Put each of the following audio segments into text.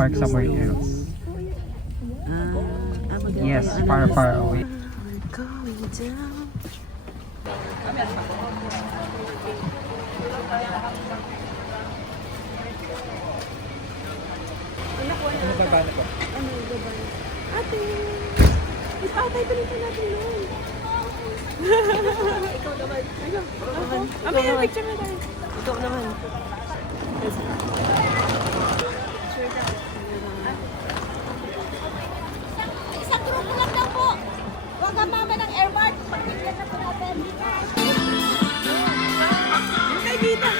park somewhere else. Yes, far, far away. Going down. Ano ba ba na po? Ano yung gabay? Ate! Ipatay pa rin natin nun. Ikaw naman. Ikaw naman. Ikaw picture mo tayo. Ikaw naman. Isang grupo lang daw po. Huwag ang mama ng airmark. Pagkikita na po natin. Kay Dita.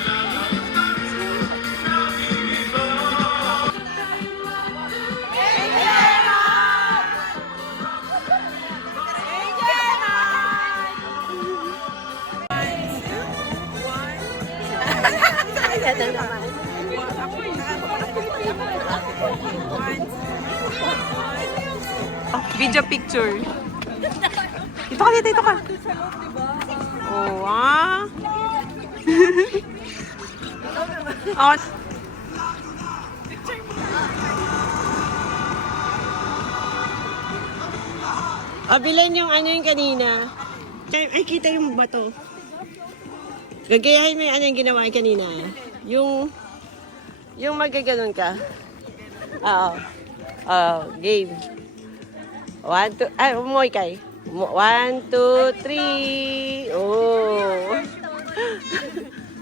Video picture. Dito ka, dito ka. Oh, ah. Oh. Bilan yung ano yung kanina. Ay, kita yung bato. Gagayahin mo yung ano yung ginawa kanina. Yung magaganon ka. Oo. Game. 1, 2, umuwi kay. 1, 2, 3. Oh.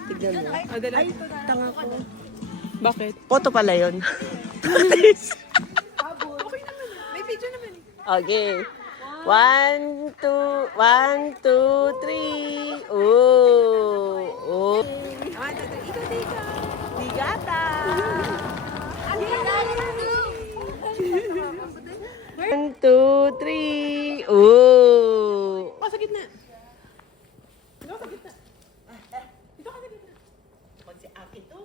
Tignan mo. Ay, tanga ko. Bakit? Photo pala yun. Okay naman. May video naman. Okay. 1, 2, 1, 2, 3. Oh. Oh. Ikaw, Tita. Bigata. 1, 2, 3. Oh. Sa gitna. Ikaw sa gitna. Ito ka sa gitna. Pag si Aki to.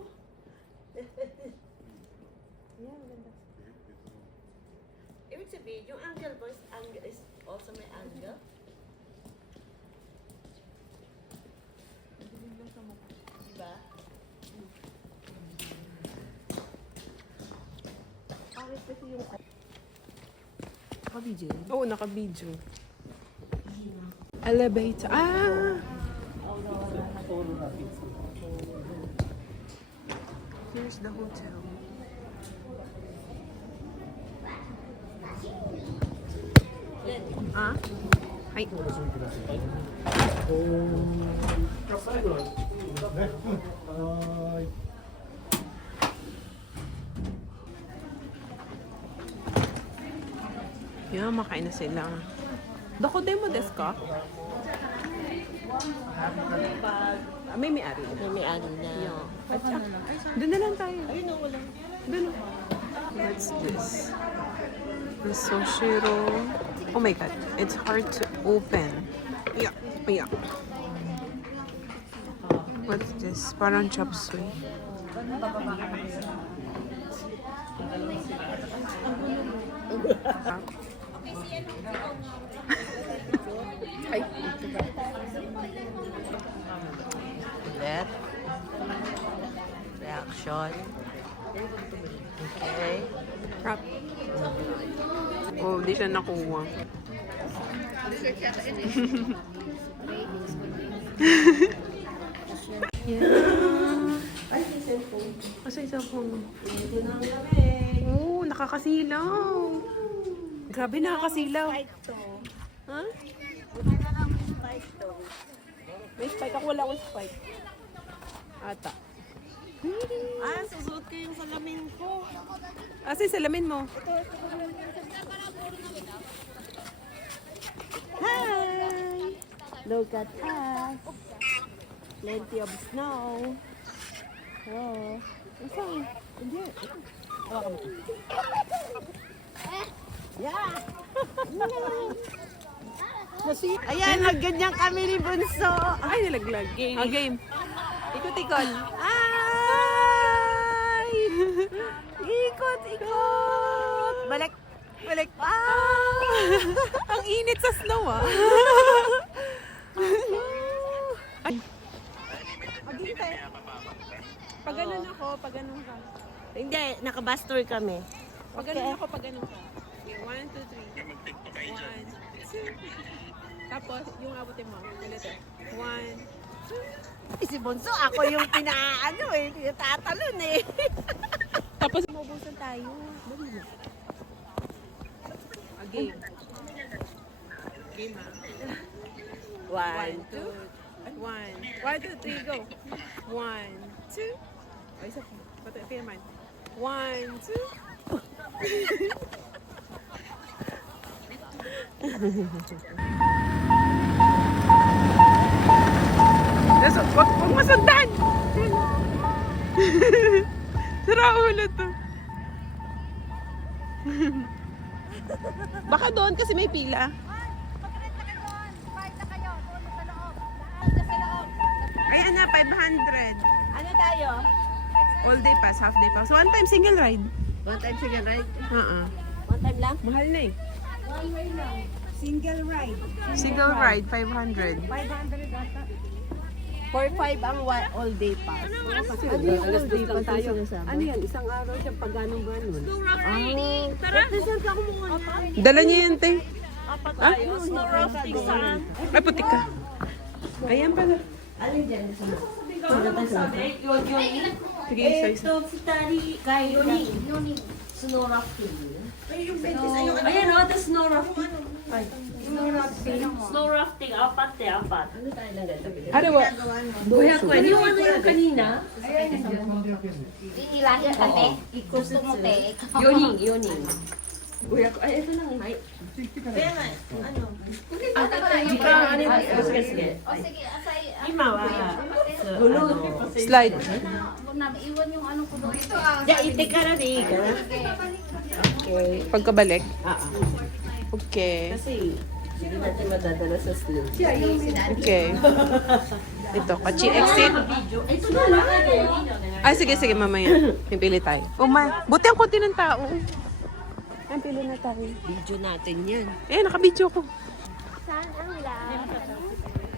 Ibig sabihin, yung angle boys, angle is also may angle. Diba? Bakit kasi yung Naka-video? Oo, naka-video. Elevator. Ah! Here's the hotel. Ah? Ay. Yeah, makain na sila. Dako demo desu ka? May may-ari na. may ano na. Yeah. At doon na lang tayo. Ayun na, wala. Doon. What's this? The Soshiro. Oh my god, it's hard to open. Yeah, yeah. What's this? Parang chop suey. Ay. Let. Reaction. Okay. Wrap. Oh, di siya nakuha. Asa yung cellphone mo? Oh, nakakasilaw. Grabe, nakakasilaw. Ha? May spike. Ako wala akong spike. Ata. Susuot ko yung salamin ko. Asa yung salamin mo? Hi! Look at us. Plenty of snow. Oh. Saan? Hindi. Hawakan mo. Yeah! Ayan, nagganyan kami ni Bunso. Ay, nalaglag. Game. Ah, game. Ikot-ikot. Ay! Ikot, ikot! Balik! Balik! Ang init sa snow, ah. Ay. Maghintay. Pag ganun ako, pag ganun ka. Hindi, naka-bus tour kami. Pag ganun ako, pag ganun ka. Okay, 1, 2, 3. 1, 2. Tapos, yung abutin mo. Ulit eh. 1, Si Bonso, ako yung pinaano eh. Yung tatalon eh. tapos, maubusan tayo. Dali na. Game. Game ah. 1, 2, 3, go. 1, 2. Oh, isa pa. Pati, naman. 1, 2. Wag masundan! Sira ulo to. Baka doon kasi may pila. Mag-rent na kayo doon. Bayad na kayo. Doon sa loob. Doon sa loob. Ayan na, 500. Ano tayo? All day pass, half day pass. One time single ride. One time sige, right? One time lang? Mahal na eh. One way lang. Single ride. Single ride, 500. 500 ata. 4-5 ang all day pass. Ano yung all day pa tayo? Ano yan? Isang araw siya pag ganun-ganun. Represent ako muna. Dala niya yan, te. Apat tayo. Snow rafting saan? Ay, putik ka. Ayan pala. Alin dyan? Sige, isa-isa. Ito, si Tari, kay Yoni. Snow rafting. Ayan o, ito snow rafting. Snow rafting, apat. Ano ba? Buya ko, yung ano yung kanina? Inilahin ka, te. Gusto mo, te. Yoning. Buya ko, ay, ito lang. Ay, ano yung sige. O sige, asay. Imawa. Slide. Iwan yung ano ko doon. Ito ah. Ya, ite ka na di. Pagkabalik. Ah. Okay. Kasi, hindi natin madadala sa slow. Okay. Ito, kachi exit. Ito na lang. Ay, sige, mamaya. Pipili tayo. Oh my. Buti ang konti ng tao. Ay, pili na tayo. Video natin yan. Eh, naka-video ko. Saan ang lab?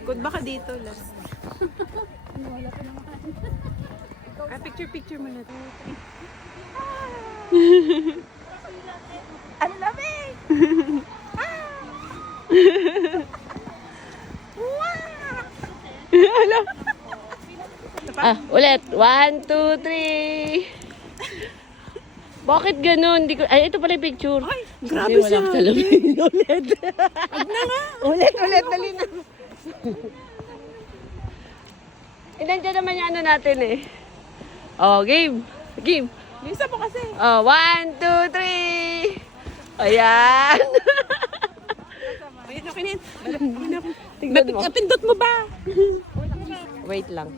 Good baka dito, last. Ah, picture mo na. Ang lamig! Ulit. 1, 2, 3. Bakit ganun? Di ko... Ay, ito pala yung picture. Ay, grabe siya. Salamin. Ulit. Ulit, dali na. Nandiyan naman yung ano natin eh. Oh, game. Lisa po kasi. Oh, 1, 2, 3. Ayan. Ayan, okay na yan. Tingnan mo. Pindot mo ba? Wait lang.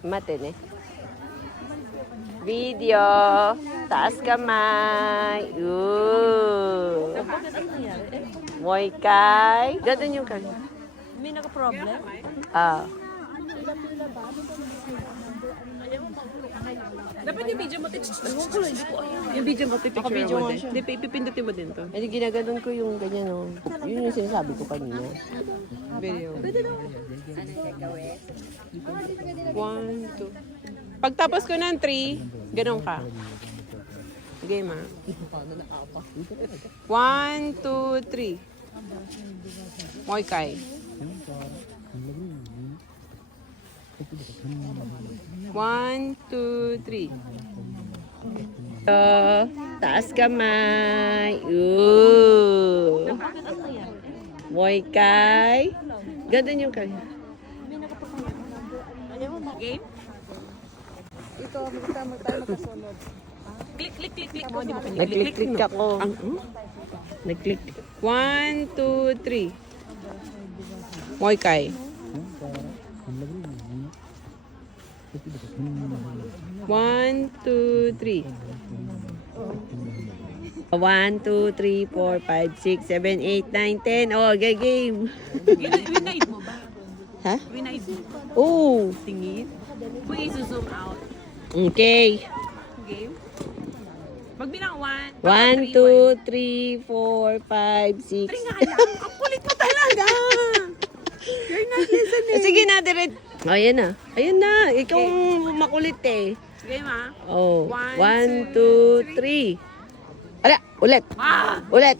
Matin eh. Video. Taas kamay. Ooh. Moy kay. Ganun yung kay. May naka-problem? Ah. Dapat yung video mo, yung video mo, pipicture mo din. Hindi, pipindutin mo din to. Hindi ginaganon ko yung ganyan oh. Yun yung sinasabi ko kanina. Video. 1, 2. Pagtapos ko ng 3, ganun ka. Game ah. 1, 2, 3. Moy Kai. 1, 2, 3. Taas kamay. Ooh. Moy kay. Ganun yung kay. Game? Ito, magkasama tayo makasunod. Click mo. Di mo Nag-click ako. Nag-click. 1, 2, 3. Moy Kai. 1, 2, 3. 1, 2, 3, 4, 5, 6, 7, 8, 9, 10. Oh, game. Winaid mo ba? Ha? Winaid mo. Oh. Tingin. Kung i-zoom out. Okay. Game? Magbilang 1. 1, 2, 3, 4, 5, 6. Nga lang. Ang kulit mo talaga. You're not listening. Sige na, direct. Oh, ayan na. Ayan na. Ikaw ang makulit eh. Game ah. Oh. One, 1, 2, 3. Ala, ulit. Ulit.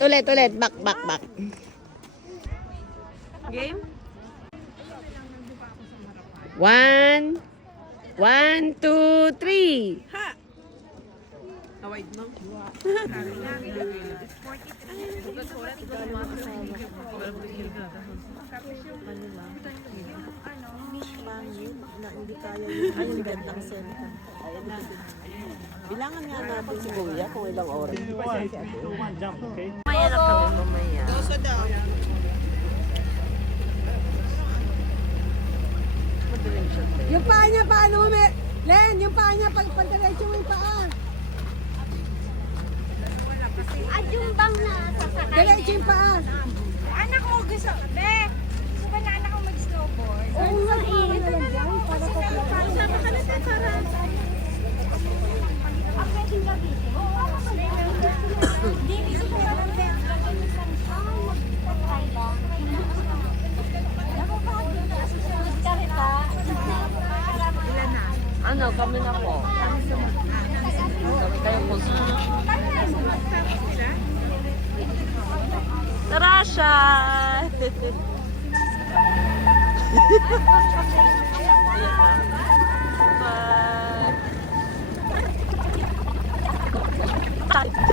Back. Game? 1, 2, 3. Ha! Nawide mo. Bilangan nga natin si Kuya kung ilang oras. Yung paa niya, paano mo, Len, yung paa niya, pag-diretso mo yung paa. At yung bang na sasakay Diretso yung paa. anak mo gusto, be, gusto ba na anak ko mag-snowboard? Oo nga, paano na lang dyan, para sa Sama ka na sa para. Ang pwedeng gamitin? Hindi, gusto ko lang din gawin isang magpapay ba? Nakapagod na kasi siya magkarita. Ilan na? Ano, kami na po. Kami kayo po. Tarasha! Bye!